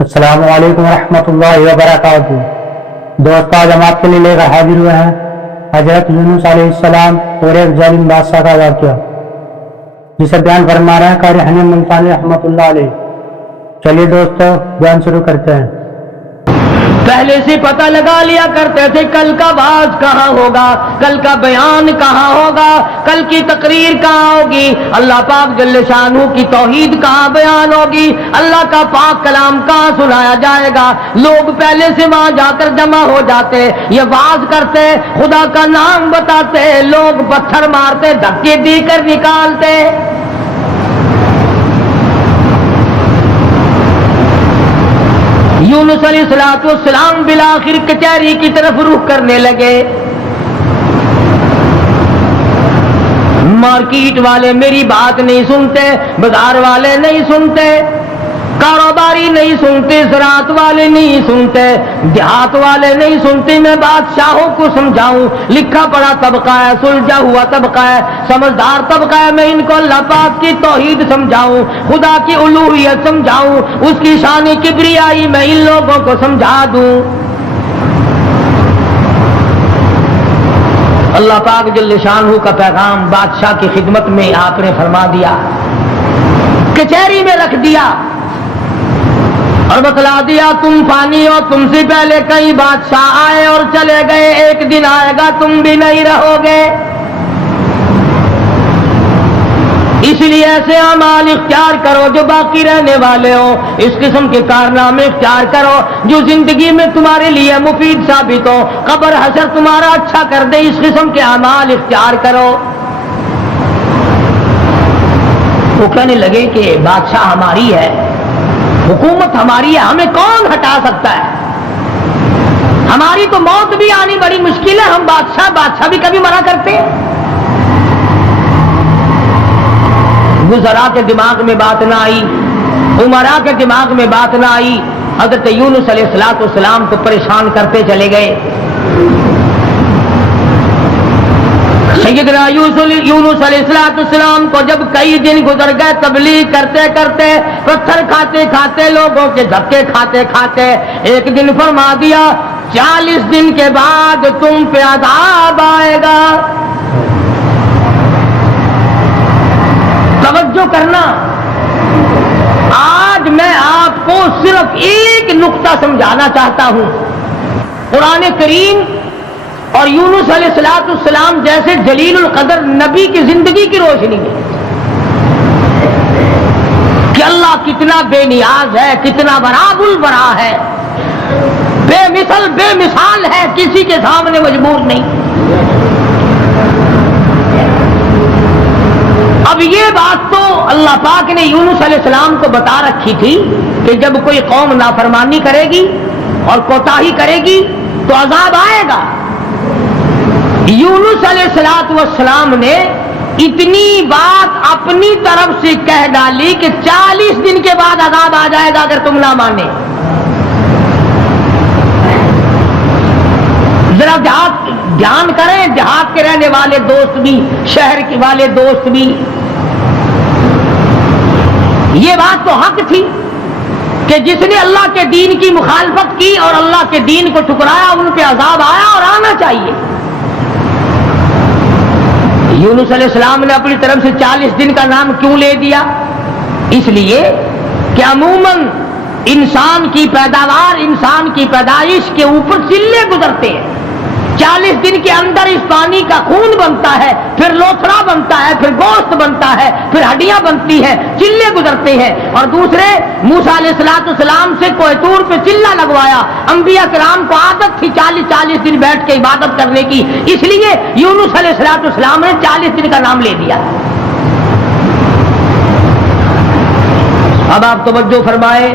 السلام علیکم ورحمۃ اللہ وبرکاتہ۔ دوست آج ہم آپ کے لیے لے کر حاضر ہوئے ہیں حضرت یونس علیہ السلام اور ایک ظالم بادشاہ کا واقعہ، جسے بیان فرما رہے ہیں قاری حنین ملتانی رحمۃ اللہ علیہ۔ چلیے دوستو بیان شروع کرتے ہیں۔ پہلے سے پتہ لگا لیا کرتے تھے کل کا واز کہاں ہوگا، کل کا بیان کہاں ہوگا، کل کی تقریر کہاں ہوگی، اللہ پاک جل شانہ کی توحید کہاں بیان ہوگی، اللہ کا پاک کلام کہاں سنایا جائے گا۔ لوگ پہلے سے وہاں جا کر جمع ہو جاتے، یہ واز کرتے، خدا کا نام بتاتے، لوگ پتھر مارتے، دھکے دے کر نکالتے۔ یونس علیہ السلام بالآخر کچہری کی طرف رخ کرنے لگے۔ مارکیٹ والے میری بات نہیں سنتے، بازار والے نہیں سنتے، کاروباری نہیں سنتے، زراعت والے نہیں سنتے، دیہات والے نہیں سنتے۔ میں بادشاہوں کو سمجھاؤں، لکھا پڑھا طبقہ ہے، سلجھا ہوا طبقہ ہے، سمجھدار طبقہ ہے، میں ان کو اللہ پاک کی توحید سمجھاؤں، خدا کی الوہیت سمجھاؤں، اس کی شان کبریائی میں ان لوگوں کو سمجھا دوں۔ اللہ پاک جل شانہ کا پیغام بادشاہ کی خدمت میں آپ نے فرما دیا، کچہری میں رکھ دیا اور بتلا دیا تم فانی ہو، تم سے پہلے کئی بادشاہ آئے اور چلے گئے، ایک دن آئے گا تم بھی نہیں رہو گے، اس لیے ایسے اعمال اختیار کرو جو باقی رہنے والے ہو، اس قسم کے کارنامے اختیار کرو جو زندگی میں تمہارے لیے مفید ثابت ہو، قبر حشر تمہارا اچھا کر دے، اس قسم کے اعمال اختیار کرو۔ وہ کہنے لگے کہ بادشاہ ہماری ہے، حکومت ہماری ہے، ہمیں کون ہٹا سکتا ہے، ہماری تو موت بھی آنی بڑی مشکل ہے، ہم بادشاہ بھی کبھی منع کرتے ہیں۔ وزراء کے دماغ میں بات نہ آئی، امراء کے دماغ میں بات نہ آئی، حضرت یونس علیہ السلام کو پریشان کرتے چلے گئے۔ سیدنا یونس علیہ السلام کو جب کئی دن گزر گئے تبلیغ کرتے کرتے، پتھر کھاتے کھاتے، لوگوں کے دھکے کھاتے کھاتے، ایک دن فرما دیا 40 دن کے بعد تم پہ عذاب آئے گا۔ توجہ کرنا، آج میں آپ کو صرف ایک نقطہ سمجھانا چاہتا ہوں، قرآن کریم اور یونس علیہ السلام جیسے جلیل القدر نبی کی زندگی کی روشنی میں کہ اللہ کتنا بے نیاز ہے، کتنا براب البرا ہے، بے مثل بے مثال ہے، کسی کے سامنے مجبور نہیں۔ اب یہ بات تو اللہ پاک نے یونس علیہ السلام کو بتا رکھی تھی کہ جب کوئی قوم نافرمانی کرے گی اور کوتاہی کرے گی تو عذاب آئے گا۔ یونس علیہ السلام نے اتنی بات اپنی طرف سے کہہ ڈالی کہ 40 دن کے بعد عذاب آ جائے گا اگر تم نہ مانے۔ ذرا دھیان کریں، دیہات کے رہنے والے دوست بھی، شہر کے والے دوست بھی، یہ بات تو حق تھی کہ جس نے اللہ کے دین کی مخالفت کی اور اللہ کے دین کو ٹھکرایا ان پہ عذاب آیا اور آنا چاہیے۔ یونس علیہ السلام نے اپنی طرف سے 40 دن کا نام کیوں لے دیا؟ اس لیے کہ عموماً انسان کی پیداوار، انسان کی پیدائش کے اوپر چلے گزرتے ہیں۔ 40 دن کے اندر اس پانی کا خون بنتا ہے، پھر لوتھڑا بنتا ہے، پھر گوشت بنتا ہے، پھر ہڈیاں بنتی ہیں، چلے گزرتے ہیں۔ اور دوسرے موسیٰ علیہ السلام سے کوہ طور پہ چلہ لگوایا، انبیاء کرام کو عادت تھی 40 دن بیٹھ کے عبادت کرنے کی، اس لیے یونس علیہ السلام نے 40 دن کا نام لے دیا۔ اب آپ توجہ فرمائے،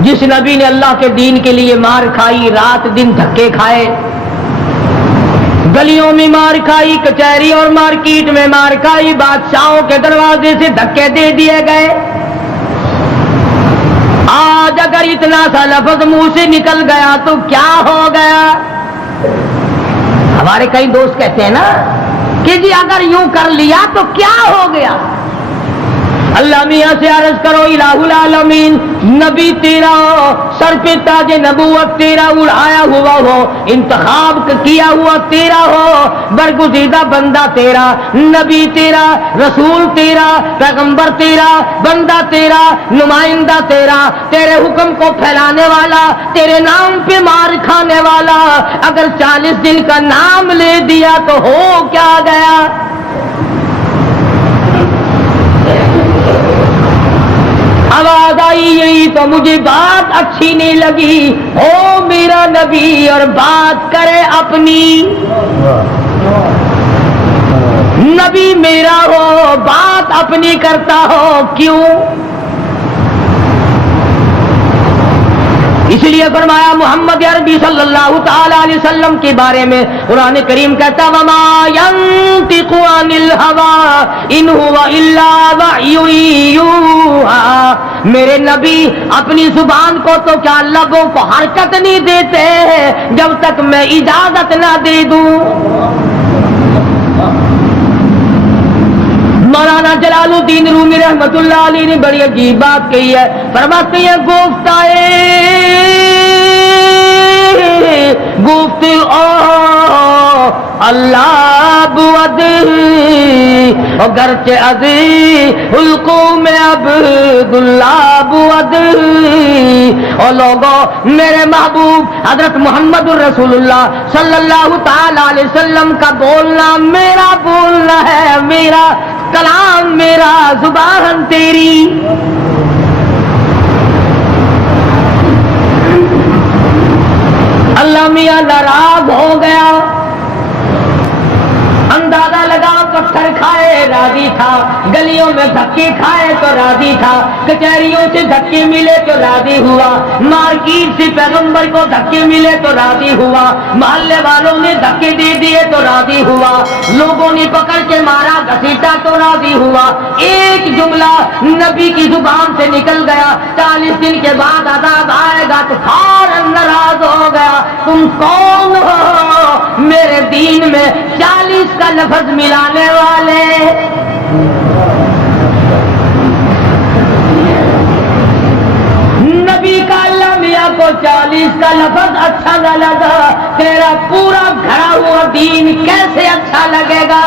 جس نبی نے اللہ کے دین کے لیے مار کھائی، رات دن دھکے کھائے، گلیوں میں مار کھائی، کچہری اور مارکیٹ میں مار کھائی، بادشاہوں کے دروازے سے دھکے دے دیے گئے، آج اگر اتنا سا لفظ منہ سے نکل گیا تو کیا ہو گیا؟ ہمارے کئی دوست کہتے ہیں نا کہ جی اگر یوں کر لیا تو کیا ہو گیا؟ اللہ میاں سے عرض کرو الہ العالمین نبی تیرا سر پہ تاج نبوت تیرا اڑایا ہوا ہو، انتخاب کیا ہوا تیرا ہو، برگزیدہ بندہ تیرا، نبی تیرا، رسول تیرا، پیغمبر تیرا، بندہ تیرا، نمائندہ تیرا، تیرے حکم کو پھیلانے والا، تیرے نام پہ مار کھانے والا، اگر 40 دن کا نام لے دیا تو ہو کیا گیا؟ آواز آئی یہی تو مجھے بات اچھی نہیں لگی، ہو میرا نبی اور بات کرے اپنی، نبی میرا ہو بات اپنی کرتا ہو کیوں؟ اس لیے فرمایا محمد عربی صلی اللہ تعالی علیہ وسلم کے بارے میں قرآن کریم کہتا وما ينطق عن الهوى ان هو الا وحی یوحی، میرے نبی اپنی زبان کو تو کیا لبوں کو حرکت نہیں دیتے جب تک میں اجازت نہ دے دوں۔ مولانا جلال الدین رومی رحمت اللہ علیہ نے بڑی عجیب بات کہی ہے، فرماتے ہیں گفت اللہ بود گرچہ ازی حلقوم عبداللہ بود، اور لوگوں میرے محبوب حضرت محمد الرسول اللہ صلی اللہ تعالی علیہ وسلم کا بولنا میرا بولنا ہے، میرا کلام میرا زبان تیری۔ اللہ میاں ناراض ہو گیا، اندازہ لگا پتھر کھائے راضی تھا، گلیوں میں دھکے کھائے تو راضی تھا، کچہریوں سے دھکے ملے تو راضی ہوا، مارکیٹ سے پیغمبر کو دھکے ملے تو راضی ہوا، محلے والوں نے دھکے دے دیے تو راضی ہوا، لوگوں نے پکڑ کے مارا گھسیٹا تو راضی ہوا، ایک جملہ نبی کی زبان سے نکل گیا، 40 دن کے بعد عذاب آئے گا تو فوراً ناراض ہو گیا، تم کون ہو میرے دین میں 40 کا لفظ ملانے والے؟ نبی کا اللہ میاں کو 40 کا لفظ اچھا نہ لگا، تیرا پورا گھڑا ہوا دین کیسے اچھا لگے گا؟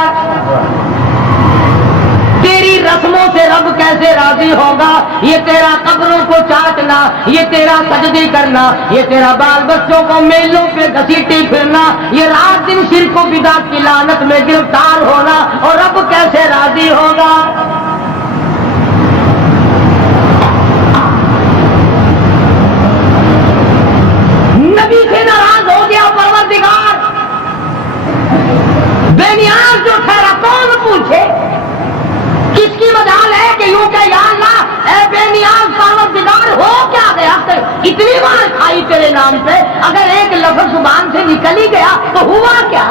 تیری رسموں سے رب کیسے راضی ہوگا؟ یہ تیرا قبروں کو چاٹنا، یہ تیرا سجدے کرنا، یہ تیرا بال بچوں کو میلوں پہ گھسیٹے پھرنا، یہ رات دن شرک و بدعت کی لعنت میں گرفتار ہونا، اور رب کیسے راضی ہوگا؟ نبی سے ناراض ہو گیا پروردگار، بے نیاز جو ٹھہرا کون پوچھے؟ کس کی مجال ہے کہ یوں کہ یا اللہ اے بے نیاز پروردگار ہو کیا گیا؟ اتنی بار کھائی تیرے نام پہ، اگر ایک لفظ زبان سے نکل ہی گیا تو ہوا کیا؟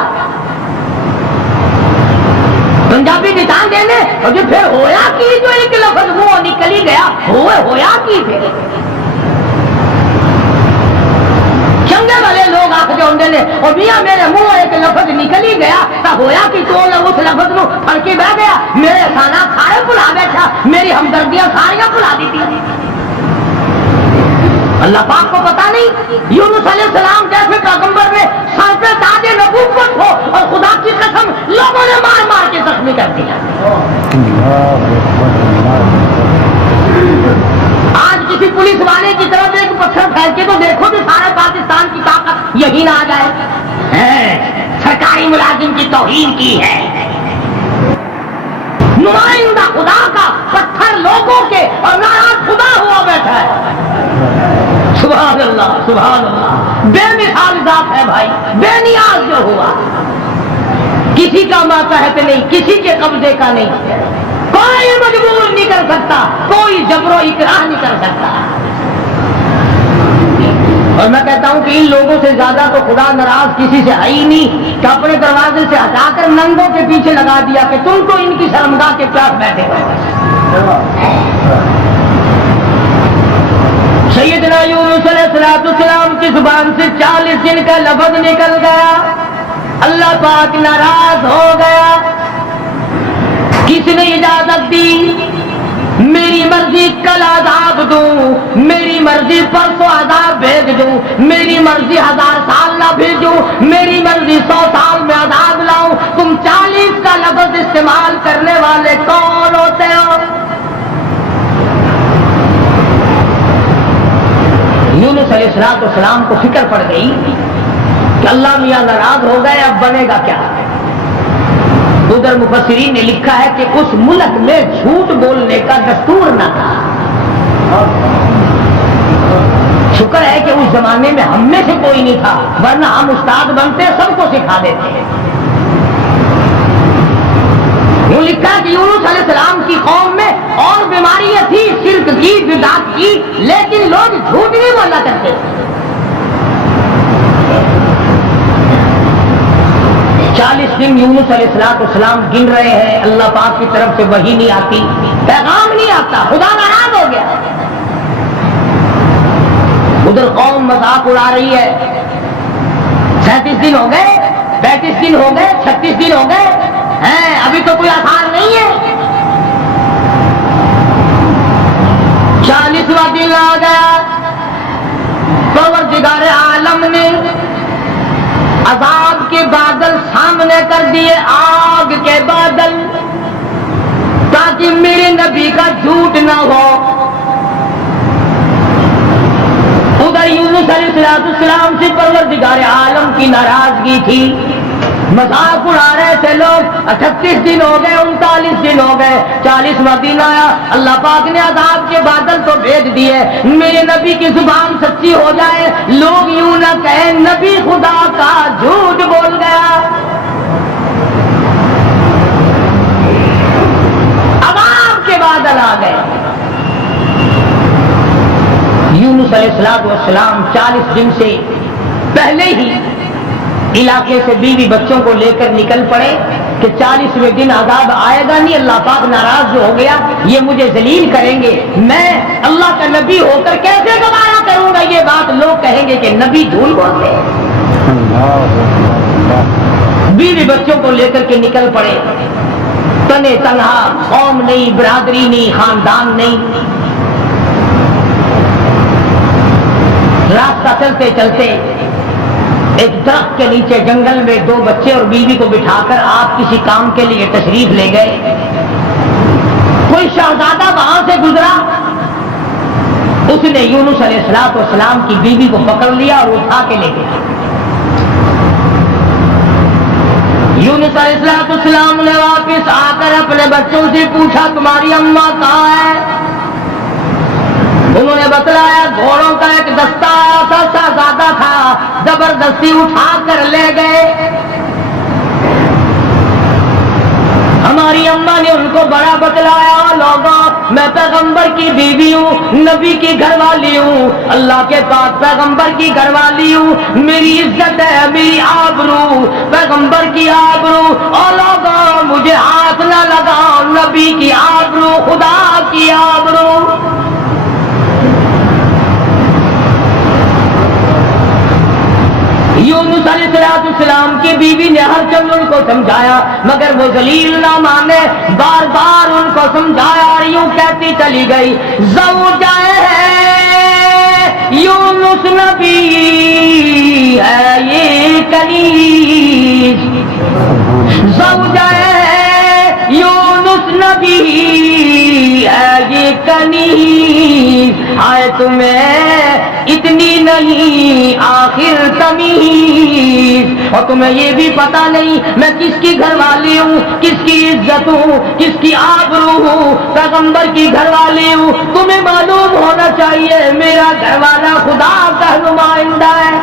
پنجابی نشان دینے اور جو پھر ہویا کی جو ایک لفظ وہ نکل ہی گیا، ہویا کی پھر چنگے والے لوگ آخ جو ہوندے نے اور میاں میرے منہ ایک لفظ نکل ہی گیا تو ہویا کہ تو اس لفظ نو پڑھ کے بہ گیا، میرے کھانا کھائے بلا بیٹھا، میری ہمدردیاں ساریاں بلا دی تھی۔ اللہ پاک کو پتا نہیں یونس علیہ السلام جیسے پیغمبر میں سر پہ تاج نبوت ہو اور خدا کی قسم لوگوں نے مار مار کے زخمی کر دیا۔ آج کسی پولیس والے کی طرف ایک پتھر پھینک کے تو دیکھو کہ سارے پاکستان کی طاقت یہی نہ آ جائے، سرکاری ملازم کی توہین کی ہے، نمائندہ خدا کا پتھر لوگوں کے اور ناراض خدا ہوا بیٹھا ہے۔ سبحان اللہ سبحان اللہ، بے مثال ذات ہے بھائی، بے نیاز جو ہوا، کسی کا ماتحت نہیں، کسی کے قبضے کا نہیں، کوئی مجبور نہیں کر سکتا، کوئی جبر و اکراہ نہیں کر سکتا۔ اور میں کہتا ہوں کہ ان لوگوں سے زیادہ تو خدا ناراض کسی سے ہے ہی نہیں کہ اپنے دروازے سے ہٹا کر ننگوں کے پیچھے لگا دیا کہ تم تو ان کی شرمگاہ کے پاس بیٹھے ہوئے۔ سیدنا یونس علیہ السلام کی زبان سے 40 دن کا لفظ نکل گیا، اللہ پاک ناراض ہو گیا۔ کس نے اجازت دی؟ میری مرضی کل عذاب دوں، میری مرضی پرسوں عذاب بھیج دوں، میری مرضی 1000 سال نہ بھیجوں، میری مرضی 100 سال میں عذاب لاؤں، تم 40 کا لفظ استعمال کرنے والے کون ہوتے ہو؟ یونس علیہ السلام کو فکر پڑ گئی کہ اللہ میاں ناراض ہو گئے، اب بنے گا کیا؟ ادھر مفسرین نے لکھا ہے کہ اس ملک میں جھوٹ بولنے کا دستور نہ تھا۔ شکر ہے کہ اس زمانے میں ہم میں سے کوئی نہیں تھا، ورنہ ہم استاد بنتے سب کو سکھا دیتے ہیں۔ وہ لکھا کہ یونس علیہ السلام کی قوم میں اور بیماریاں تھی، شرک کی، بدعت کی، لیکن لوگ جھوٹ نہیں بولا کرتے۔ 40 دن یونس علیہ السلام گن رہے ہیں، اللہ پاک کی طرف سے وحی نہیں آتی، پیغام نہیں آتا، خدا ناراض ہو گیا۔ ادھر قوم مذاق اڑا رہی ہے، 37 دن ہو گئے، 35 دن ہو گئے، 36 دن ہو گئے ہیں، ابھی تو کوئی آسان نہیں ہے۔ 40واں دن آ گیا، پروردگار عالم نے عذاب کے بادل سامنے کر دیے، آگ کے بادل، تاکہ میرے نبی کا جھوٹ نہ ہو۔ ادھر یونس علیہ السلام سے پروردگار عالم کی ناراضگی تھی، مذاق اڑا رہے تھے لوگ۔ 38 دن ہو گئے، 39 دن ہو گئے، 40واں دن آیا، اللہ پاک نے عذاب کے بادل تو بھیج دیے، میرے نبی کی زبان سچی ہو جائے، لوگ یوں نہ کہیں نبی خدا کا جھوٹ بول گیا۔ عذاب کے بادل آ گئے۔ یونس علیہ السلام 40 دن سے پہلے ہی علاقے سے بیوی بچوں کو لے کر نکل پڑے کہ 40ویں دن عذاب آئے گا نہیں، اللہ پاک ناراض جو ہو گیا، یہ مجھے ذلیل کریں گے، میں اللہ کا نبی ہو کر کیسے گوارا کروں گا یہ بات، لوگ کہیں گے کہ نبی جھوٹ بولتے ہیں۔ بیوی بچوں کو لے کر کے نکل پڑے، تنے تنہا، قوم نہیں، برادری نہیں، خاندان نہیں، راستہ چلتے چلتے ایک درخت کے نیچے جنگل میں 2 بچے اور بیوی کو بٹھا کر آپ کسی کام کے لیے تشریف لے گئے۔ کوئی شہزادہ وہاں سے گزرا، اس نے یونس علیہ السلام کی بیوی کو پکڑ لیا اور اٹھا کے لے گیا۔ یونس علیہ السلام نے واپس آ کر اپنے بچوں سے پوچھا تمہاری اماں کہاں ہے؟ انہوں نے بتلایا گھوڑوں کا ایک دستہ آیا تھا، شہزادہ تھا، زبردستی اٹھا کر لے گئے۔ ہماری اماں نے ان کو بڑا بتلایا، لوگوں میں پیغمبر کی بیوی ہوں، نبی کی گھر والی ہوں، اللہ کے پاک پیغمبر کی گھر والی ہوں، میری عزت ہے، میری آبرو پیغمبر کی آبرو، اور لوگوں مجھے ہاتھ نہ لگاؤ، نبی کی آبرو، خدا کی آبرو۔ یونس علیہ السلام کی بیوی نے ہر چند ان کو سمجھایا، مگر وہ ذلیل نہ مانے، بار بار ان کو سمجھایا اور یوں کہتی چلی گئی، زوجہ ہے یونس نبی ہے یہ کنیز، زوجہ ہے یونس نبی ہے یہ کنیز، آئے تمہیں اتنی نہیں آخر تمیز، اور تمہیں یہ بھی پتا نہیں میں کس کی گھر والی ہوں، کس کی عزت ہوں، کس کی آبرو ہوں، پیغمبر کی گھر والی ہوں، تمہیں معلوم ہونا چاہیے میرا گھر والا خدا کا نمائندہ ہے۔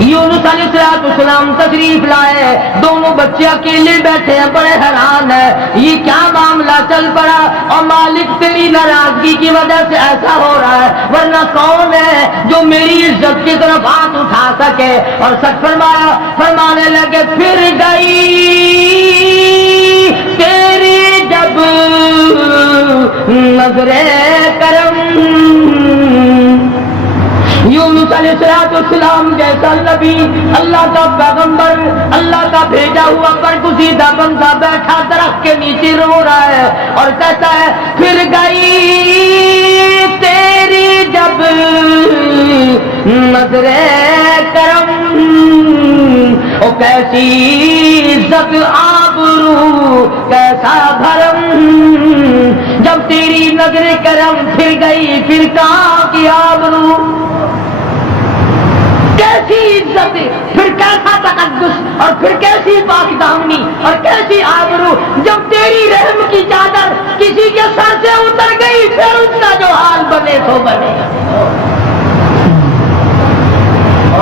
یونس علیہ السلام تشریف لائے، دونوں بچے اکیلے بیٹھے ہیں، بڑے حیران ہیں، یہ کیا معاملہ چل پڑا، اور مالک تیری ناراضگی کی وجہ سے ایسا ہو رہا ہے، ورنہ کون ہے جو میری عزت کی طرف ہاتھ اٹھا سکے؟ اور سچ فرمایا، فرمانے لگے پھر گئی تیری جب نظر کرم۔ یونس علیہ السلام جیسا نبی، اللہ کا پیغمبر، اللہ کا بھیجا ہوا برگزیدہ بندہ بیٹھا درخت کے نیچے رو رہا ہے اور کہتا ہے پھر گئی تیری جب نظر کرم، او کیسی عزت آبرو کیسا بھرم، جب تیری نظر کرم پھر گئی پھر کہاں کی آبرو، کیسی عزت، پھر کیسا تقدس، اور پھر کیسی پاک دامنی اور کیسی آبرو، جب تیری رحم کی چادر کسی کے سر سے اتر گئی پھر اس کا جو حال بنے تو بنے۔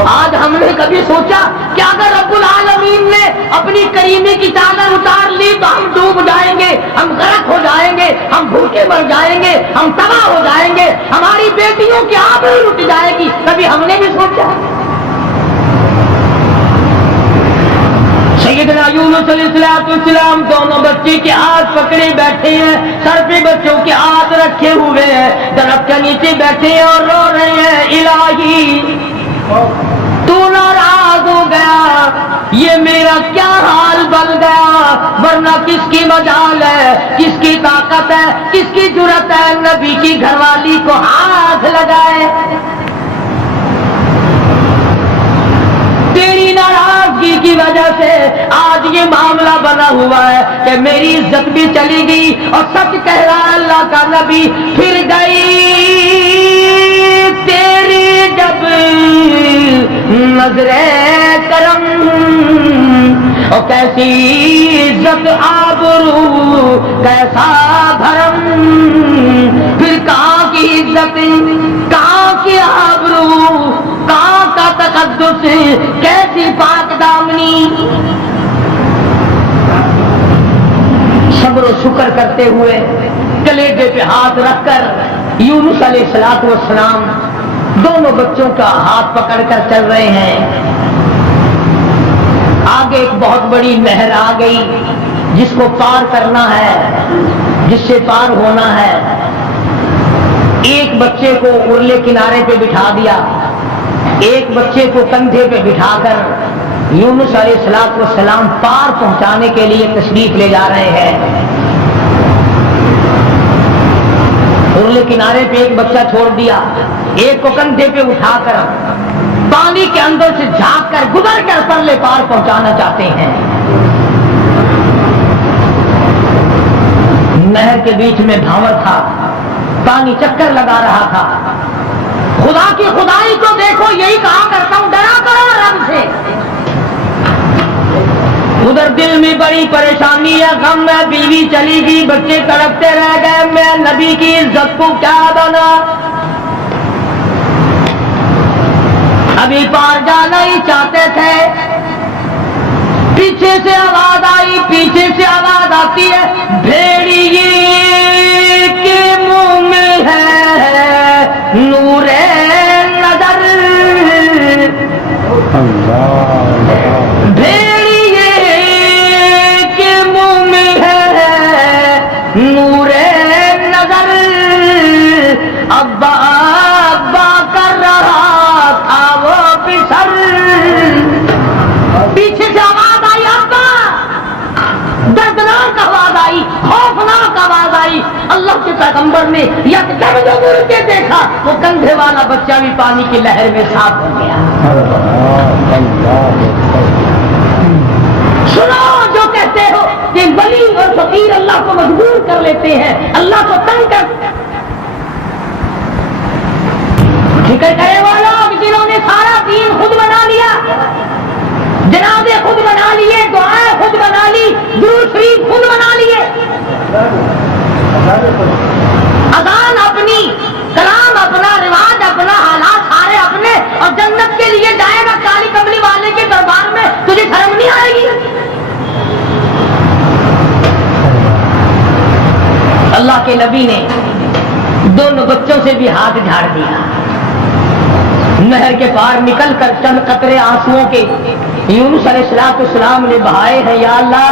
آج ہم نے کبھی سوچا کہ اگر رب العالمین نے اپنی کریمی کی چادر اتار لی تو ہم ڈوب جائیں گے، ہم غرق ہو جائیں گے، ہم بھوکے مر جائیں گے، ہم تباہ ہو جائیں گے، ہماری بیٹیوں کی آبرو لٹ جائے گی؟ کبھی ہم نے بھی سوچا؟ سیدنا یونس علیہ السلام دونوں بچے کے ہاتھ پکڑے بیٹھے ہیں، سر پہ بچوں کے ہاتھ رکھے ہوئے ہیں، درخت کے نیچے بیٹھے ہیں اور رو رہے ہیں الہی تو ناراض ہو گیا، یہ میرا کیا حال بن گیا، ورنہ کس کی مجال ہے، کس کی طاقت ہے، کس کی جرأت ہے نبی کی گھر والی کو ہاتھ لگائے، تیری ناراضگی کی وجہ سے آج یہ معاملہ بنا ہوا ہے کہ میری عزت بھی چلی گئی، اور سچ کہہ رہا اللہ کا نبی پھر گئی تیری جب نظر کرم، اور کیسی عزت آبرو کیسا بھرم، پھر کہاں کی عزت، کہاں کی آبرو، کہاں کا تقدس، کیسی پاک دامنی۔ صبر و شکر کرتے ہوئے کلیجے پہ ہاتھ رکھ کر یونس علیہ السلام دونوں بچوں کا ہاتھ پکڑ کر چل رہے ہیں۔ آگے ایک بہت بڑی نہر آ گئی جس کو پار کرنا ہے، جس سے پار ہونا ہے۔ ایک بچے کو ارلے کنارے پہ بٹھا دیا، ایک بچے کو کندھے پہ بٹھا کر یونس علیہ السلام پار پہنچانے کے لیے تشریف لے جا رہے ہیں۔ ارلے کنارے پہ ایک بچہ چھوڑ دیا، ایک کو کندھے پہ اٹھا کر پانی کے اندر سے جھانک کر گزر کر پرلے پار پہنچانا چاہتے ہیں۔ نہر کے بیچ میں بھاور تھا، پانی چکر لگا رہا تھا۔ خدا کی خدائی کو دیکھو، یہی کہا کرتا ہوں ڈرا کرو رب سے۔ ادھر دل میں بڑی پریشانی ہے، غم ہے، بیوی چلی گئی، بچے تڑپتے رہ گئے، میں نبی کی عزت کو کیا بنا، ابھی پار جانا ہی چاہتے تھے۔ پیچھے سے آواز آئی، پیچھے سے آواز آتی ہے، بھیڑیے کے منہ میں ہے نور نظر، بھیڑیے کے منہ میں ہے نور نظر، ابا ابا کر رہا تھا وہ بسر، پیچھے سے آواز آئی، ابا، دردناک آواز آئی، خوفناک آواز آئی۔ اللہ کے پیغمبر نے یکدم جو مڑ کے دیکھا، وہ کندھے والا بچہ بھی پانی کی لہر میں صاف ہو گیا۔ سنو جو کہتے ہو کہ ولی اور فقیر اللہ کو مجبور کر لیتے ہیں، اللہ کو تنگ کر، فکر کرے وہ لوگ جنہوں نے سارا دین خود بنا لیا، جنازے خود بنا لیے، دعائیں خود بنا لی، درود شریف خود بنا لیے، اذان اپنی، کلام اپنا، رواج اپنا، حالات سارے اپنے، اور جنت کے لیے جائے گا کالی کملی والے کے دربار میں، تجھے شرم نہیں آئے گی؟ اللہ کے نبی نے دونوں بچوں سے بھی ہاتھ جھاڑ دیا، نہر کے پار نکل کر چند قطرے آنسوؤں کے یونس علیہ السلام نے بہائے ہیں۔ یا اللہ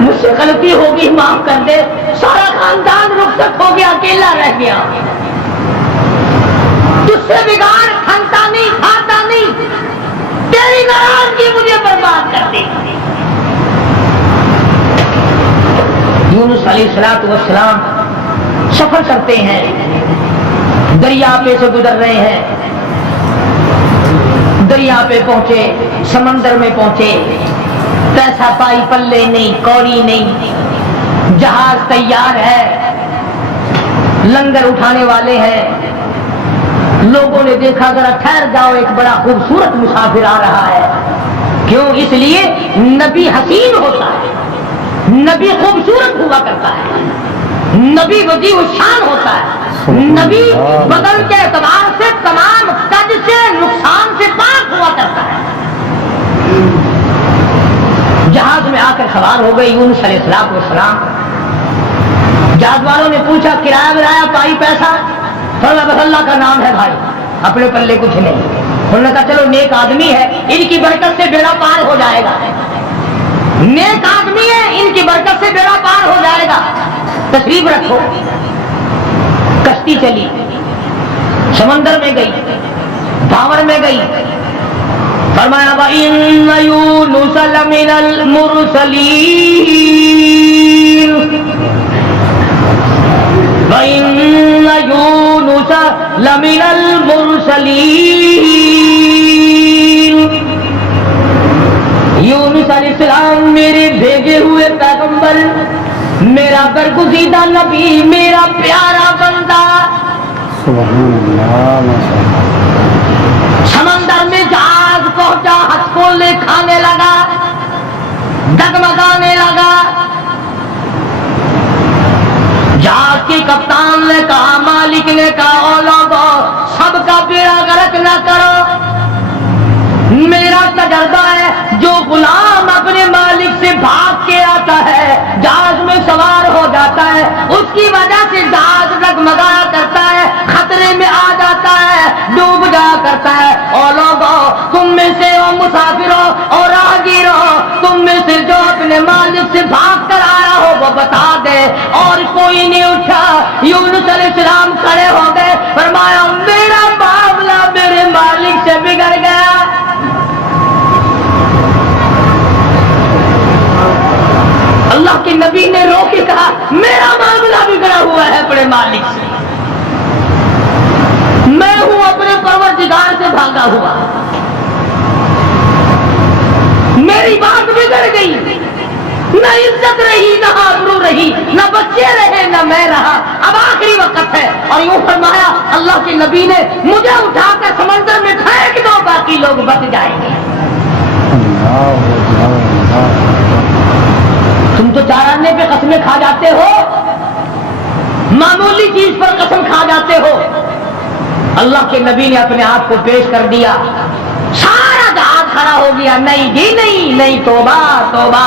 مجھ سے غلطی ہوگی، معاف کر دے، سارا خاندان رخصت ہو گیا، اکیلا رہ گیا، تجھ سے بگاڑ کھنتا نہیں تھا، تیری ناراضگی مجھے برباد کر دے. یونس علیہ السلام سفر کرتے ہیں, دریا پہ سے گزر رہے ہیں, دریا پہ پہنچے, سمندر میں پہنچے, پیسہ پائی پلے نہیں, کوڑی نہیں, جہاز تیار ہے, لنگر اٹھانے والے ہیں. لوگوں نے دیکھا ذرا ٹھہر جاؤ, ایک بڑا خوبصورت مسافر آ رہا ہے. کیوں؟ اس لیے نبی حسین ہوتا ہے, نبی خوبصورت ہوا کرتا ہے, نبی وضیع الشان ہوتا ہے, نبی بدن کے اعتبار سے تمام قد سے نقصان سے پاک ہوا کرتا ہے. جہاز میں آ کر سوار ہو گئے یونس علیہ السلام. جہاز والوں نے پوچھا کرایہ ورایہ پائی پیسہ؟ فرمایا بس اللہ کا نام ہے بھائی, اپنے پلے کچھ نہیں. انہوں نے کہا چلو نیک آدمی ہے, ان کی برکت سے بیڑا پار ہو جائے گا. نیک آدمی ہے, ان کی برکت سے بیڑا پار ہو جائے گا, تشریف رکھو. کشتی چلی, سمندر میں گئی, بھاور میں گئی. فرمایا وَإِنَّ يُونُسَ لَمِنَ الْمُرْسَلِينَ وَإِنَّ يُونُسَ لَمِنَ الْمُرْسَلِينَ. یونس علیہ السلام میرے بھیجے ہوئے پیغمبر, میرا برگزیدہ نبی, میرا پیارا بندہ. سمندر میں جہاز پہنچا, ہچکولے کھانے لگا, ڈگمگانے لگا. جہاز کے کپتان نے کہا, مالک نے کہا, او لوگو سب کا بیڑا غرق نہ کرو. میرا تجربہ ہے, جو غلام اپنے مالک سے بھاگ کے آتا ہے, جہاز میں سوار ہو جاتا ہے, اس کی وجہ سے جہاز ڈگمگایا کرتا ہے, خطرے میں آ جاتا ہے, ڈوب جایا کرتا ہے. اور لوگوں تم میں سے او مسافروں اور راہگیروں, تم میں سے جو اپنے مالک سے بھاگ کر آیا ہو وہ بتا دے. اور کوئی نہیں اٹھا. یونس علیہ السلام کھڑے ہو گئے, فرمایا میرا معاملہ میرے مالک سے بگڑ گیا. اللہ کے نبی نے رو کے کہا میرا معاملہ بگڑا ہوا ہے اپنے مالک سے, میں ہوں اپنے پروردگار سے بھاگا ہوا, میری بات بگڑ گئی, نہ عزت رہی, نہ آبرو رہی, نہ بچے رہے, نہ میں رہا. اب آخری وقت ہے. اور یوں فرمایا اللہ کے نبی نے, مجھے اٹھا کر سمندر میں پھینک دو, باقی لوگ بچ جائیں گے. تم تو چارانے پہ قسمیں کھا جاتے ہو, معمولی چیز پر قسم کھا جاتے ہو. اللہ کے نبی نے اپنے آپ کو پیش کر دیا, سارا جہاز کھڑا ہو گیا. نہیں جی نہیں, نہیں, توبہ توبہ,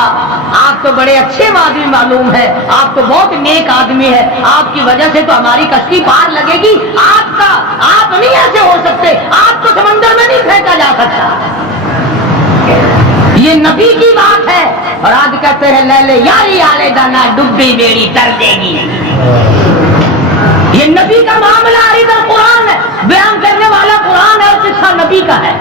آپ تو بڑے اچھے آدمی معلوم ہے, آپ تو بہت نیک آدمی ہے, آپ کی وجہ سے تو ہماری کشتی پار لگے گی. آپ نہیں ایسے ہو سکتے, آپ کو سمندر میں نہیں پھینکا جا سکتا. یہ نبی کی بات ہے. اور آج کہتے ہیں لے لے یاری آلے دانا ڈبی بیڑی تر دے گی. یہ نبی کا معاملہ ادھر قرآن ہے, بیان کرنے والا قرآن ہے, اور قصہ نبی کا ہے.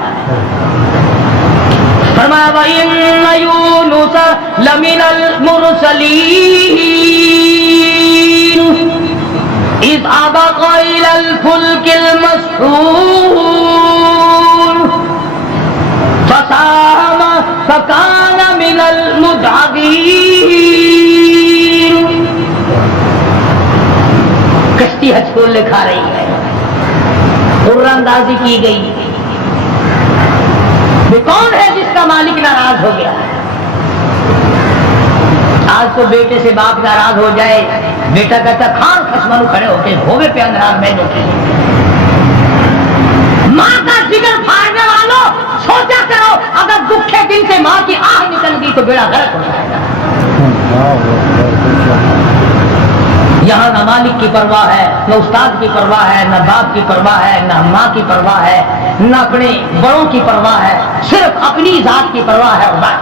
فرمایا وَإِنَّ يُونُسَ لَمِنَ الْمُرْسَلِينَ إِذْ أَبَقَ إِلَى الْفُلْكِ الْمَشْحُونِ فَسَاهَمَ فَكَانَ مِنَ الْمُدْحَضِينَ. کشتی ہچکولے کھا رہی ہے, اندازی کی گئی. وہ کون ہے جس کا مالک ناراض ہو گیا؟ آج تو بیٹے سے باپ ناراض ہو جائے, بیٹا کہتا کھان خسمانو کھڑے ہوتے ہوئے پہ ناراض میں لوگ. ماں کا جگر پھاڑنے والوں سوچا کرو, اگر دکھے دن سے ماں کی آہ نکل گئی تو بیڑا غرق ہو جائے گا. یہاں نہ مالک کی پرواہ ہے, نہ استاد کی پرواہ ہے, نہ باپ کی پرواہ ہے, نہ ماں کی پرواہ ہے, نہ اپنے بڑوں کی پرواہ ہے, صرف اپنی ذات کی پرواہ ہے. اور بات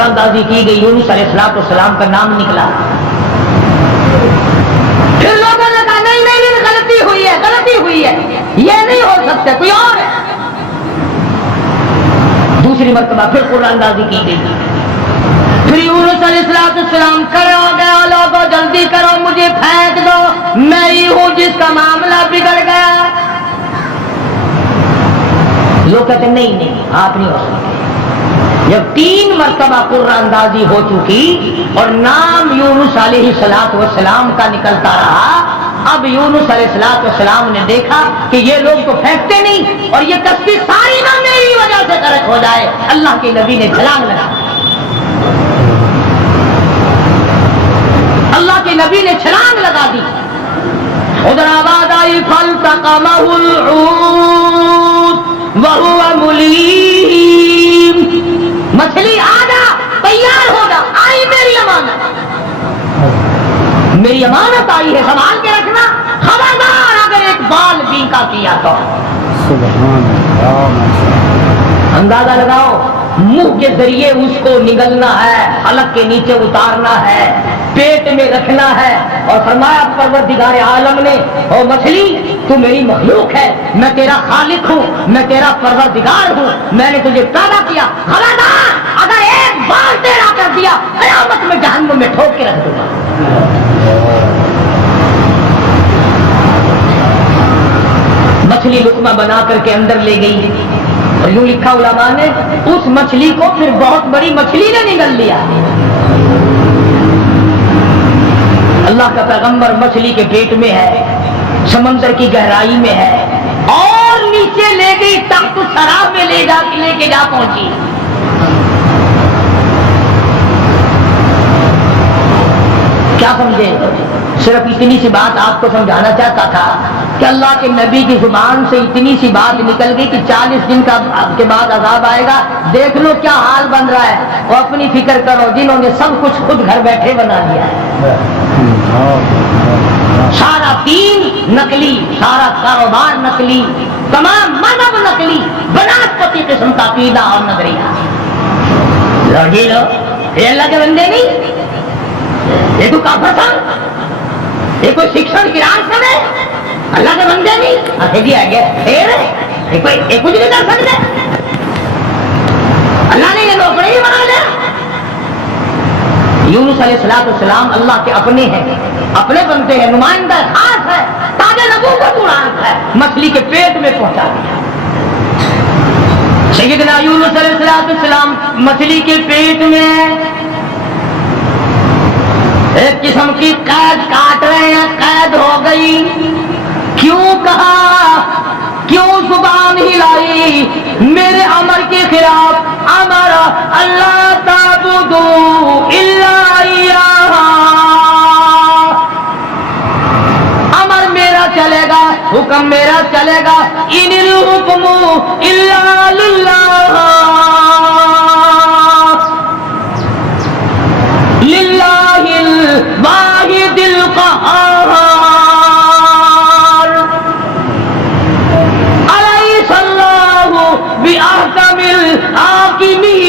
اندازی کی گئی, یونس علیہ السلام کا نام نکلا. پھر لوگوں نے کہا نہیں نہیں غلطی ہوئی ہے, غلطی ہوئی ہے, یہ نہیں ہو سکتا, کوئی اور ہے. دوسری مرتبہ پھر قرآن اندازی کی گئی. پھر یونس علیہ السلام کھڑے ہو گئے, لوگوں جلدی کرو مجھے پھینک دو, میں ہی ہوں جس کا معاملہ بگڑ گیا. لوگ کہتے نہیں آپ نہیں ہو سکتے. جب 3 مرتبہ قرآن اندازی ہو چکی اور نام یونس علیہ السلام کا نکلتا رہا, اب یونس علیہ السلام نے دیکھا کہ یہ لوگ تو پھینکتے نہیں اور یہ کشتی ساری نہ میری وجہ سے غرق ہو جائے. اللہ کے نبی نے چھلانگ لگا, اللہ کے نبی نے چھلانگ لگا دی. ادھر آواز آئی فالتقمہ الحوت وہو ملیم, مچھلی آجا تیار ہوگا, آئی میری امانت, میری امانت آئی ہے, سنبھال کے رکھنا, خبردار اگر ایک بال بیکا کیا تو. اندازہ لگاؤ, منہ کے ذریعے اس کو نگلنا ہے, حلق کے نیچے اتارنا ہے, پیٹ میں رکھنا ہے, اور فرمایا پروردگار عالم نے, او مچھلی تو میری مخلوق ہے, میں تیرا خالق ہوں, میں تیرا پروردگار ہوں, میں نے تجھے پیدا کیا, خبردار اگر ایک بال تیرا کر دیا قیامت میں جہنم میں ٹھوک کے رکھ دوں گا. مچھلی لقمہ بنا کر کے اندر لے گئی, اور یوں لکھا علماء نے اس مچھلی کو پھر بہت بڑی مچھلی نے نگل لیا. اللہ کا پیغمبر مچھلی کے پیٹ میں ہے, سمندر کی گہرائی میں ہے, اور نیچے لے گئی تخت سرا میں لے کے جا پہنچی. کیا سمجھے؟ صرف اتنی سی بات آپ کو سمجھانا چاہتا تھا کہ اللہ کے نبی کی زبان سے اتنی سی بات نکل گئی کہ 40 دن کے بعد عذاب آئے گا. دیکھ لو کیا حال بن رہا ہے, اور اپنی فکر کرو جنہوں نے سب کچھ خود گھر بیٹھے بنا لیا ہے. سارا دین نقلی, سارا کاروبار نقلی, تمام مذہب نقلی, بناسپتی قسم کا عقیدہ اور نظریہ. لو یہ اللہ کے بندے نہیں, یہ تو کافر تھا, یہ کوئی شکشن کی راہ سمے, اللہ کے بندے نہیں, آگے بھی آگے یہ کچھ نہیں کر سکتے. اللہ نے یہ نوکری ہی بنا لیا. یونس علیہ السلام اللہ کے اپنے ہیں, اپنے بنتے ہیں, نمائندہ خاص ہے, تاج نبوت قرآن ہے, مچھلی کے پیٹ میں پہنچا دیا. سیدنا یونس علیہ السلام مچھلی کے پیٹ میں ایک قسم کی قید کاٹ رہے ہیں, قید ہو گئی. کیوں کہا, کیوں زبان ہلائی میرے امر کے خلاف, امر اللہ تعبدوا الا ایاہ, امر میرا چلے گا, حکم میرا چلے گا, ان الحکم الا للہ, للہ الواحد القہار, الیس اللہ بأحکم الحاکمین.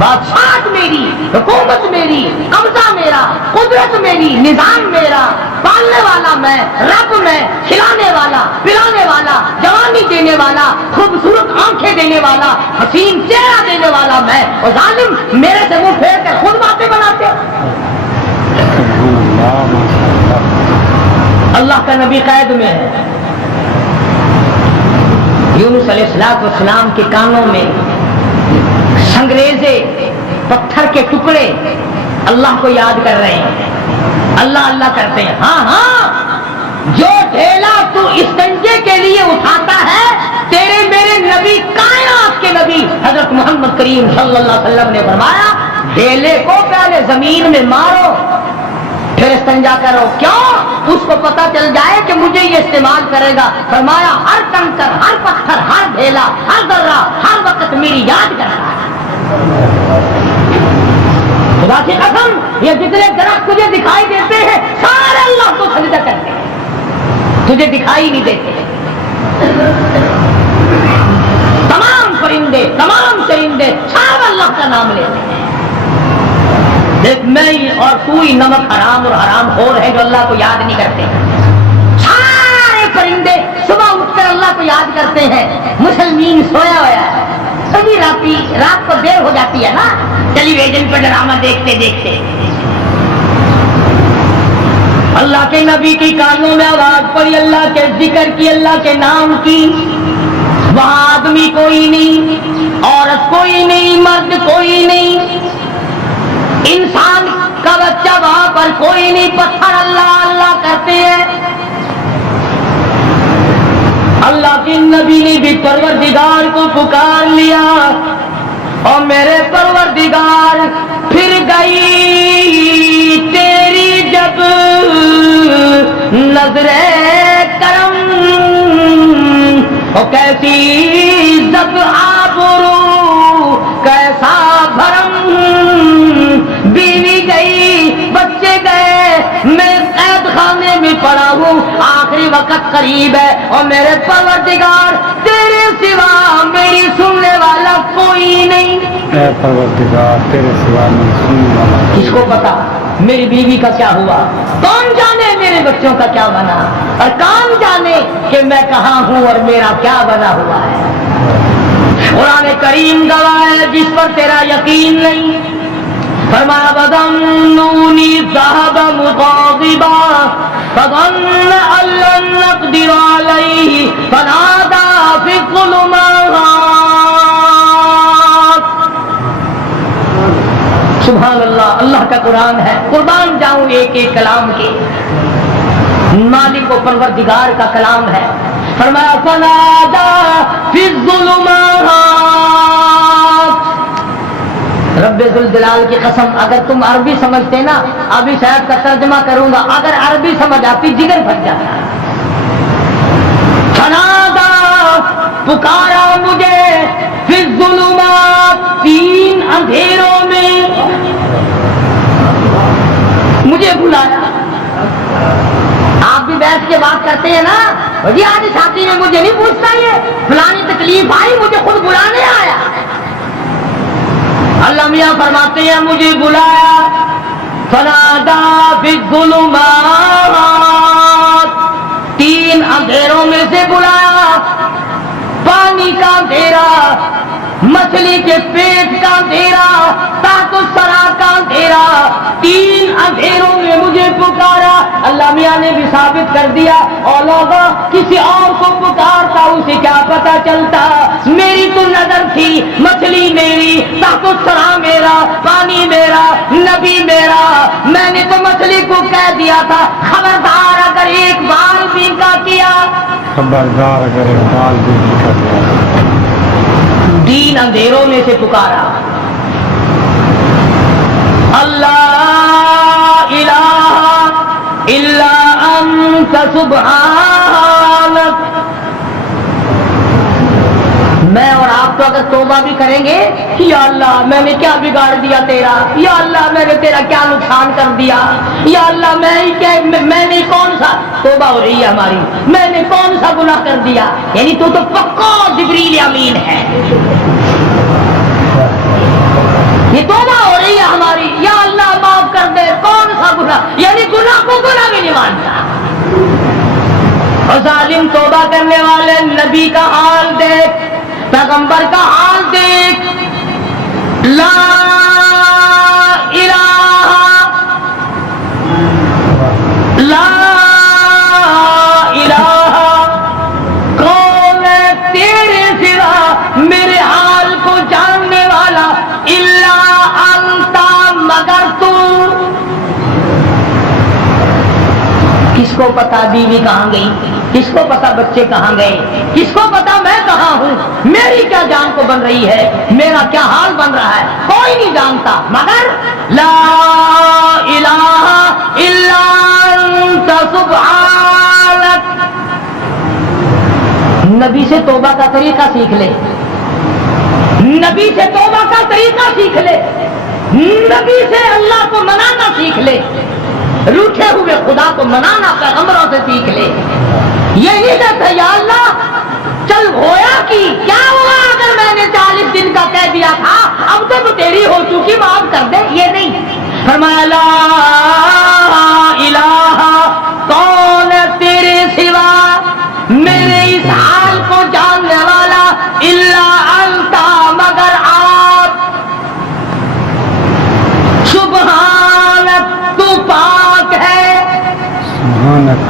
بادشاہت میری, حکومت میری, قبضہ میرا, قدرت میری, نظام میرا, پالنے والا میں, رب میں, کھلانے والا, پلانے والا, جوانی دینے والا, خوبصورت آنکھیں دینے والا, حسین چہرہ دینے والا میں, اور ظالم میرے سے منہ پھیر کر خود باتیں بناتے. اللہ کا نبی قید میں ہے. یونس علیہ السلام کے کانوں میں سنگریزے, پتھر کے ٹکڑے اللہ کو یاد کر رہے ہیں, اللہ اللہ کرتے ہیں. ہاں, جو ڈھیلا تو استنجے کے لیے اٹھاتا ہے, تیرے میرے نبی, کائنات کے نبی حضرت محمد کریم صلی اللہ علیہ وسلم نے فرمایا ڈھیلے کو پہلے زمین میں مارو پھر استنجا کرو. کیوں؟ اس کو پتا چل جائے کہ مجھے یہ استعمال کرے گا. فرمایا ہر کنکر, ہر پتھر, ہر ڈھیلا, ہر ذرہ ہر وقت میری یاد کر رہا ہے. خدا کی قسم, یہ جتنے درخت تجھے دکھائی دیتے ہیں سارے اللہ کو سجدہ کرتے ہیں, تجھے دکھائی نہیں دیتے. تمام پرندے, تمام چرندے سب اللہ کا نام لیتے ہیں. دیکھ میں اور تو ہی نمک حرام اور حرام خور ہے جو اللہ کو یاد نہیں کرتے. سارے پرندے صبح اٹھ کر اللہ کو یاد کرتے ہیں مسلمین سویا ہوا ہے، سبھی رات کو دیر ہو جاتی ہے نا ٹیلی ویژن پہ ڈرامہ دیکھتے دیکھتے، اللہ کے نبی کی کانوں میں آواز پڑی، اللہ کے ذکر کی، اللہ کے نام کی، وہاں آدمی کوئی نہیں، عورت کوئی نہیں، مرد کوئی نہیں، انسان کا بچہ وہاں پر کوئی نہیں، پتھر اللہ اللہ کرتے ہیں۔ اللہ کے نبی نے بھی پروردگار کو پکار لیا، اور میرے پروردگار پھر گئی تیری جب نظر کرم، اور کیسی زب آبرو کیسا بھرم، بیوی گئی بچے گئے، میں قید خانے میں پڑا ہوں، آخری وقت قریب ہے، اور میرے پروردگار تیرے سوا میری سننے والا کوئی نہیں، اے پروردگار تیرے سوا میری سننے والا کس کو پتا میری بیوی کا کیا ہوا، کون جانے میرے بچوں کا کیا بنا، اور کون جانے کہ میں کہاں ہوں اور میرا کیا بنا ہوا ہے۔ قرآن کریم گواہ ہے جس پر تیرا یقین نہیں، فرمایا وَظَنُّونِي ذَهَبَ مُغَاضِبًا فَظَنَّ أَن لَّن نَّقْدِرَ عَلَيْهِ فَنَادَىٰ فِي الظُّلُمَاتِ۔ سبحان اللہ، اللہ کا قرآن ہے، قربان جاؤں ایک ایک کلام کے، مالک و پروردگار کا کلام ہے۔ فرمایا فَنَادَىٰ فِي الظُّلُمَاتِ، رب ذوالجلال کی قسم اگر تم عربی سمجھتے نا، ابھی شاید کا ترجمہ کروں گا، اگر عربی سمجھ آتی جگر پھٹ جاتا۔ فنادیٰ پکارا مجھے، فی الظلمات تین اندھیروں میں مجھے بلایا۔ آپ بھی بیٹھ کے بات کرتے ہیں نا، جی آج ساتھی میں مجھے نہیں پوچھتا، یہ فلانی تکلیف آئی مجھے خود بلانے آیا۔ اللہ میاں فرماتے ہیں مجھے بلایا، فنادیٰ فی الظلمات تین اندھیروں میں سے بلایا، پانی کا اندھیرا، مچھلی کے پیٹ کا اندھیرا، تحت الثری کا اندھیرا، تین اندھیروں میں مجھے پکارا۔ اللہ میاں نے بھی ثابت کر دیا، اور لوگوں کسی اور کو پکارتا اسے کیا پتا چلتا، میری تو نظر تھی، مچھلی میری، تحت الثری میرا، پانی میرا، نبی میرا، میں نے تو مچھلی کو کہہ دیا تھا خبردار اگر ایک بال بھی کا کیا، خبردار اگر ایک بال بھی کر دیا۔ تین اندھیروں میں سے پکارا، اللہ الہ الا انت سبحانک۔ میں اور آپ تو اگر توبہ بھی کریں گے، یا اللہ میں نے کیا بگاڑ دیا تیرا، یا اللہ میں نے تیرا کیا نقصان کر دیا، یا اللہ میں نے کون سا، توبہ ہو رہی ہے ہماری، میں نے کون سا گناہ کر دیا، یعنی تو پکا جبریل امین ہے، یہ توبہ ہو رہی ہے ہماری، یا اللہ معاف کر دے، کون سا گناہ، یعنی گناہ کو گناہ بھی نہیں مانتا۔ اور ظالم توبہ کرنے والے نبی کا حال دیکھ، پیغمبر کا حال دیکھ، لا الہ لا الہ، کون ہے تیرے سوا میرے حال کو جاننے والا، الا انتا مگر تو۔ کس کو پتا بیوی کہاں گئی، کس کو پتا بچے کہاں گئے، کس کو پتا میں کہاں ہوں، میری کیا جان کو بن رہی ہے، میرا کیا حال بن رہا ہے، کوئی نہیں جانتا، مگر لا الہ الا انت سبحانک۔ نبی سے توبہ کا طریقہ سیکھ لے، نبی سے توبہ کا طریقہ سیکھ لے، نبی سے اللہ کو منانا سیکھ لے، روٹھے ہوئے خدا کو منانا پیغمبروں سے سیکھ لے۔ یہی تو یا اللہ چل ہویا کی کیا ہوا اگر میں نے 40 دن کا کہہ دیا تھا، اب تو تیری ہو چکی معاف کر دے، یہ نہیں۔ فرمایا لا الہ، کون ہے تیرے سوا میرے اس حال کو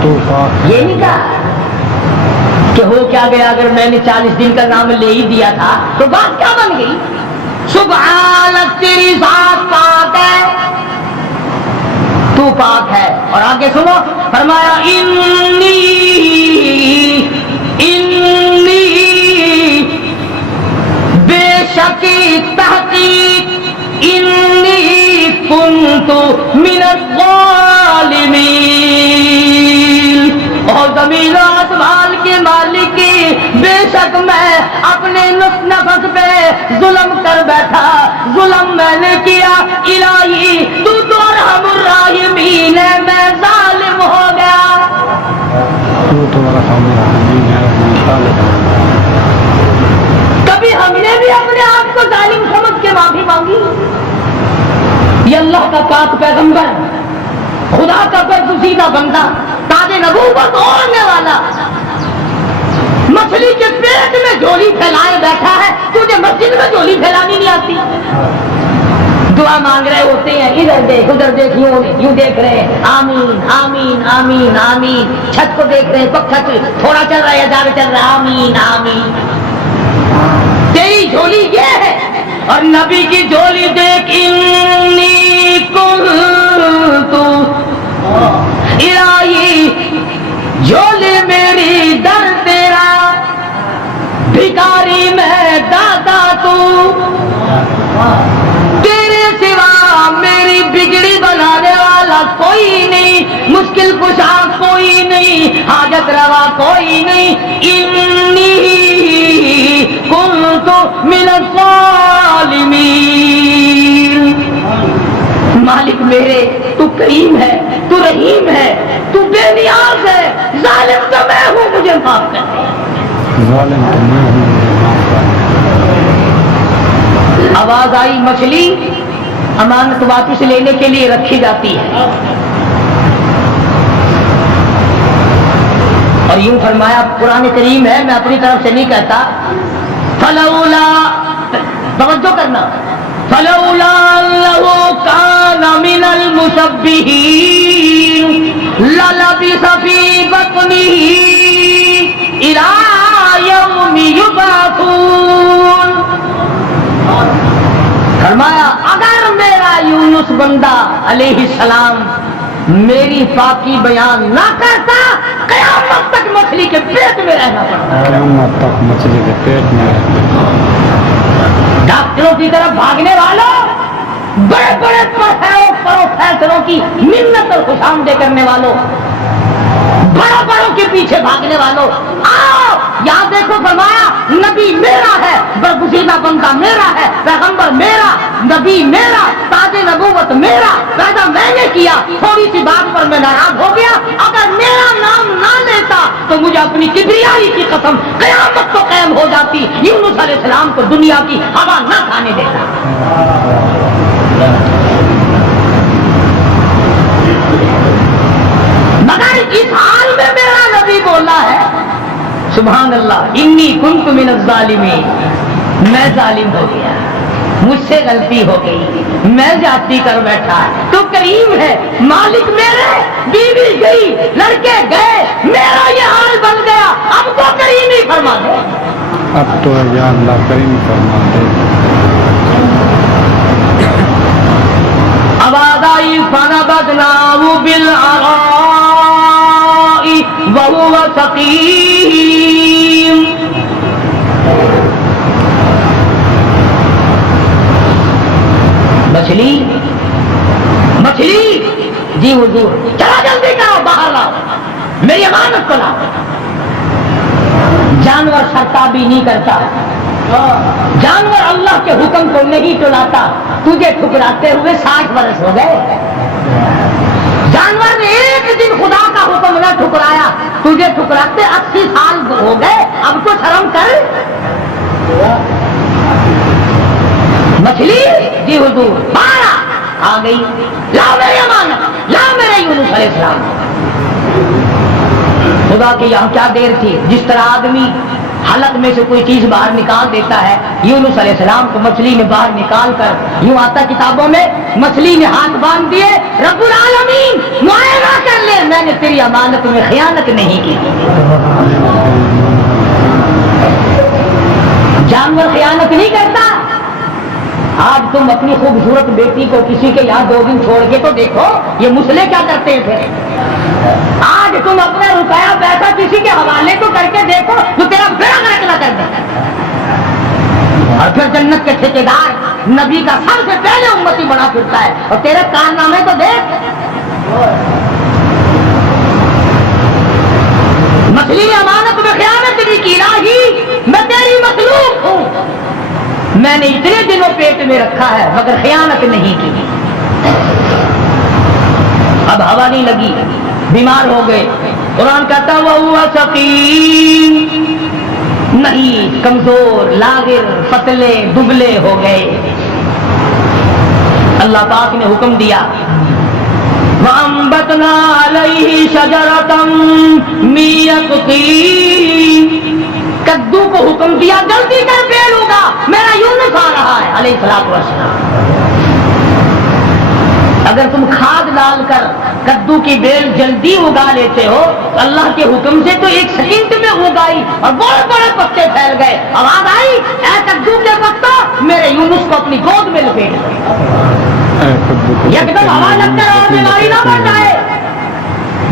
یہ نہیں کہا کہ ہو کیا گیا اگر میں نے 40 دن کا نام لے ہی دیا تھا تو بات کیا بن گئی؟ سبحانک تیری ذات پاک ہے، تو پاک ہے. اور آگے سنو، فرمایا انی بے شک تحقیق انی کنت من الظالمین. اور زمین و آسمان کے مالک کی، بے شک میں اپنے نفس پہ ظلم کر بیٹھا، ظلم میں نے کیا. الہی تو ارحم الراحمین ہے، میں ظالم ہو گیا. کبھی ہم نے بھی اپنے آپ کو ظالم سمجھ کے معافی مانگی؟ یہ اللہ کا پاک پیغمبر، خدا کا برگزیدہ بندہ، تاج نبوت اوڑھنے والا، مچھلی کے پیٹ میں جھولی پھیلائے بیٹھا ہے، تجھے مسجد میں جھولی پھیلانی نہیں آتی؟ دعا مانگ رہے ہوتے ہیں، ادھر دیکھ ادھر دیکھ، یوں دیکھ رہے ہیں، آمین آمین آمین آمین. چھت کو دیکھ رہے ہیں، پکا تھوڑا چل رہا ہے یا زیادہ چل رہا ہے، آمین آمین. تیری جھولی یہ ہے. اور نبی کی جھولی دیکھ، انی کنت الہی جھولی میری در تیرا، بھکاری میں دادا تو، تیرے سوا میری بگڑی بنانے والا کوئی نہیں، مشکل کشا کوئی نہیں، حاجت روا کوئی نہیں. انی کنت من الظالمین. مالک میرے، تو کریم ہے، تو رحیم ہے، تو بے نیاز ہے. ظالم تو میں ہوں، مجھے معاف کر دے. آواز آئی، مچھلی امانت واپس لینے کے لیے رکھی جاتی ہے. اور یوں فرمایا، قرآن کریم ہے، میں اپنی طرف سے نہیں کہتا. فلولا، توجہ کرنا، فلولا انه كان من المسبحين للبث في بطنه الى يوم يبعثون. فرمایا اگر میرا یونس بندہ علیہ السلام میری پاکی بیان نہ کرتا، قیامت تک مچھلی کے پیٹ میں رہنا پڑتا. قیامت تک مچھلی کے پیٹ میں رہنا. ڈاکٹروں کی طرف بھاگنے والوں، بڑے بڑے پروفیسروں کی منت اور خوشامدے کرنے والوں، بڑوں بڑوں کے پیچھے بھاگنے والوں، آؤ یہاں دیکھو. فرمایا نبی میرا ہے، برگزیدہ بندہ میرا ہے، پیغمبر میرا، نبی میرا، تاج نبوت میرا، پیدا میں نے کیا. تھوڑی سی بات پر میں ناراض ہو گیا، اگر میرا نام نہ لیتا تو مجھے اپنی کبریائی کی قسم قیامت تو قائم ہو جاتی، یونس علیہ السلام کو دنیا کی ہوا نہ کھانے دیتا. مگر اس حال میں میرا نبی بولا ہے، سبحان اللہ، انی کنت من الظالمین، میں ظالم ہو گیا، مجھ سے غلطی ہو گئی، میں زیادتی کر بیٹھا. تو کریم ہے، مالک میرے، بیوی گئی، لڑکے گئے، میرا یہ حال بن گیا، اب تو کریم ہی فرما دے. اب تو یا اللہ کریم فرما دے. آواز آئی، فنبذناہ بالعراء وهو سقیم. مچھلی جی حضور، چلا جلدی کرو، باہر لاؤ، میری امانت کو لاؤ. جانور سرتابی نہیں کرتا، جانور اللہ کے حکم کو نہیں ٹلاتا. تجھے ٹھکراتے ہوئے 60 برس ہو گئے. جانور نے ایک دن خدا کا حکم نہ ٹھکرایا، تجھے ٹھکراتے 80 سال ہو گئے. اب تو شرم کر. مچھلی جی حضور، بارہ آ گئی، لاؤ میری امانت، لاؤ میرے یونس علیہ السلام. خدا کی یہاں کیا دیر تھی. جس طرح آدمی حلق میں سے کوئی چیز باہر نکال دیتا ہے، یونس علیہ السلام کو مچھلی نے باہر نکال کر، یوں آتا کتابوں میں، مچھلی نے ہاتھ باندھ دیے، رب العالمین معائنہ کر لے میں نے تیری امانت میں خیانت نہیں کی. جانور خیانت نہیں کرتا. آج تم اپنی خوبصورت بیٹی کو کسی کے یہاں 2 دن چھوڑ کے تو دیکھو یہ مسلے کیا کرتے تھے. آج تم اپنا روپیہ پیسہ کسی کے حوالے تو کر کے دیکھو جو تیرا بیڑا غرق نہ کر دے. اور پھر جنت کے ٹھیکیدار نبی کا سب سے پہلے امتی بنا پھرتا ہے اور تیرے کارنامے تو دیکھ. مچھلی امانت میں خیانت بھی کی. الہی میں تیری مخلوق ہوں, میں نے اتنے دنوں پیٹ میں رکھا ہے مگر خیانت نہیں کی. اب ہوا نہیں لگی, بیمار ہو گئے. قرآن کہتا وَهُوَ سَقِيمٌ, نہیں کمزور لاغر پتلے دبلے ہو گئے. اللہ پاک نے حکم دیا وَأَنبَتْنَا عَلَيْهِ شَجَرَةً مِّن يَقْطِينٍ, کدو کو حکم دیا جلدی کر پیڑ ہوگا, میرا یونس آ رہا ہے علیہ الصلوۃ والسلام. اگر تم کھاد ڈال کر کدو کی بیل جلدی اگا لیتے ہو تو اللہ کے حکم سے تو 1 سیکنڈ میں اگائی اور بڑے بڑے پتے پھیل گئے. آواز آئی اے کدو کے پتا میرے یونس کو اپنی گود میں لپیٹ دو. یکدم ہوا لگ کر اور بیماری نہ بڑھ جائے.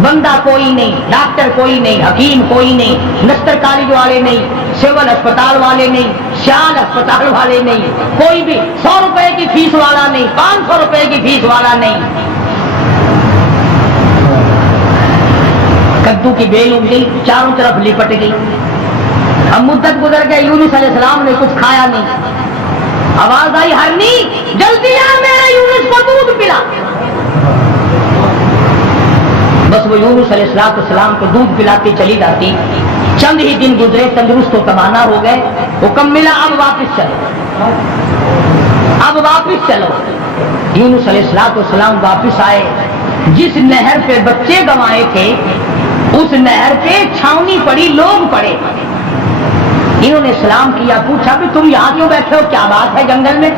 بندہ کوئی نہیں, ڈاکٹر کوئی نہیں, حکیم کوئی نہیں, نستر کالج والے نہیں, سول اسپتال والے نہیں, شال اسپتال والے نہیں, کوئی بھی 100 روپے کی فیس والا نہیں, 500 روپے کی فیس والا نہیں. کدو کی بیل اگ گئی, چاروں طرف لپٹ گئی. اب مدت گزر گئے, یونس علیہ السلام نے کچھ کھایا نہیں. آواز آئی ہرنی جلدی آ میرے یونس کو دودھ پلا. بس وہ یونس علیہ السلام کو دودھ پلاتی چلی جاتی. چند ہی دن گزرے, تندرست و توانا ہو گئے. حکم ملا اب واپس چلو, اب واپس چلو. یونس علیہ السلام واپس آئے. جس نہر پہ بچے گنوائے تھے اس نہر پہ چھاونی پڑی, لوگ پڑے. انہوں نے سلام کیا, پوچھا کہ تم یہاں کیوں بیٹھے ہو, کیا بات ہے جنگل میں؟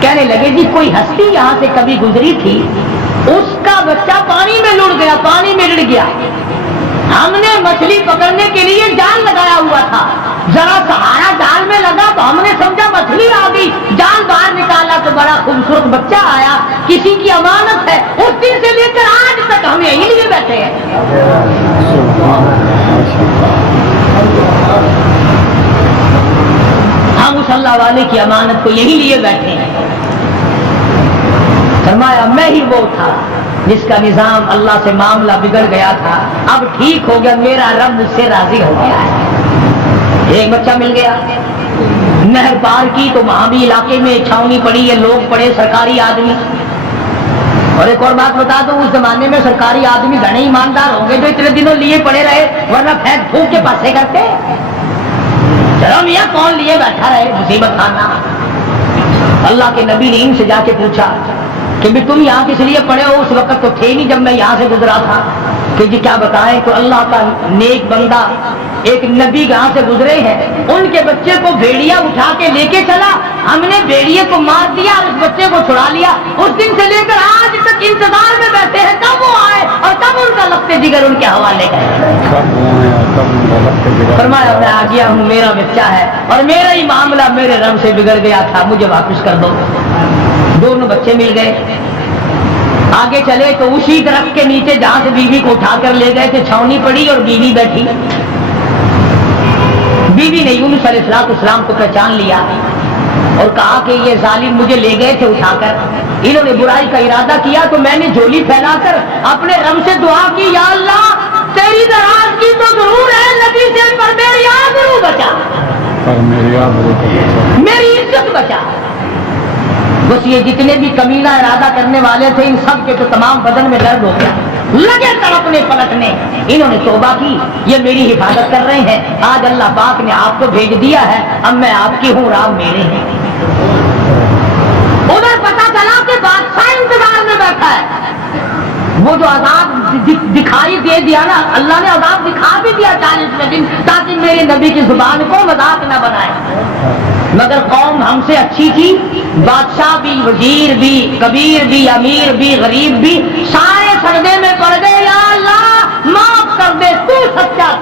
کہنے لگے جی کوئی ہستی یہاں سے کبھی گزری تھی, اس کا بچہ پانی میں لڑ گیا, پانی میں رڑ گیا. ہم نے مچھلی پکڑنے کے لیے جال لگایا ہوا تھا, ذرا سہارا جال میں لگا تو ہم نے سمجھا مچھلی آ گئی, جال باہر نکالا تو بڑا خوبصورت بچہ آیا, کسی کی امانت ہے. اس دن سے لے کر آج تک ہم یہی لیے بیٹھے ہیں. ہم اس اللہ والے کی امانت کو یہی لیے بیٹھے ہیں. فرمایا میں ہی وہ تھا جس کا نظام اللہ سے معاملہ بگڑ گیا تھا, اب ٹھیک ہو گیا, میرا رب مجھ سے راضی ہو گیا ہے. ایک بچہ مل گیا, نہر پار کی تو وہاں بھی علاقے میں چھاونی پڑی ہے, لوگ پڑے سرکاری آدمی. اور ایک اور بات بتا دوں, اس زمانے میں سرکاری آدمی گھنے ایماندار ہوں گے جو اتنے دنوں لیے پڑے رہے, ورنہ پھینک پھونک کے پاسے کرتے. چلو میاں کون لیے بیٹھا رہے, مصیبت کھانا. اللہ کے نبی نے ان سے جا کے پوچھا کہ بھی تم یہاں کس لیے پڑے ہو؟ اس وقت تو تھے نہیں جب میں یہاں سے گزرا تھا. کہ جی کیا بتائیں, تو اللہ کا نیک بندہ ایک نبی یہاں سے گزرے ہیں, ان کے بچے کو بھیڑیا اٹھا کے لے کے چلا, ہم نے بھیڑیے کو مار دیا اور اس بچے کو چھڑا لیا. اس دن سے لے کر آج تک انتظار میں بیٹھے ہیں کب وہ آئے اور کب ان کا لگتے جگر ان کے حوالے کرے. فرمایا میں آ گیا ہوں, میرا بچہ ہے اور میرا ہی معاملہ میرے رب سے بگڑ گیا تھا, مجھے واپس کر دو. دونوں بچے مل گئے. آگے چلے تو اسی درخت کے نیچے جہاں سے بیوی کو اٹھا کر لے گئے تھے چھاونی پڑی اور بیوی بیٹھی. بیوی نے یونس علیہ السلام کو پہچان لیا اور کہا کہ یہ ظالم مجھے لے گئے تھے اٹھا کر, انہوں نے برائی کا ارادہ کیا تو میں نے جھولی پھیلا کر اپنے رب سے دعا کی, یا اللہ تیری دراز کی تو ضرور ہے نبی سے, پر میری آبرو بچا, میری عزت بچا. بس یہ جتنے بھی کمینہ ارادہ کرنے والے تھے ان سب کے تو تمام بدن میں درد ہو گیا, لگے تڑپنے پلٹنے. انہوں نے توبہ کی, یہ میری حفاظت کر رہے ہیں, آج اللہ پاک نے آپ کو بھیج دیا ہے, اب میں آپ کی ہوں, آپ میرے ہیں. ادھر پتا چلا کہ بادشاہ انتظار میں بیٹھا ہے. وہ جو عذاب دکھائی دے دیا نا, اللہ نے عذاب دکھا بھی دیا 40 دن, تاکہ میرے نبی کی زبان کو مذاق نہ بنائے. مگر قوم ہم سے اچھی تھی, بادشاہ بھی, وزیر بھی, کبیر بھی, امیر بھی, غریب بھی, سارے سجدے میں پڑ گئے, یا اللہ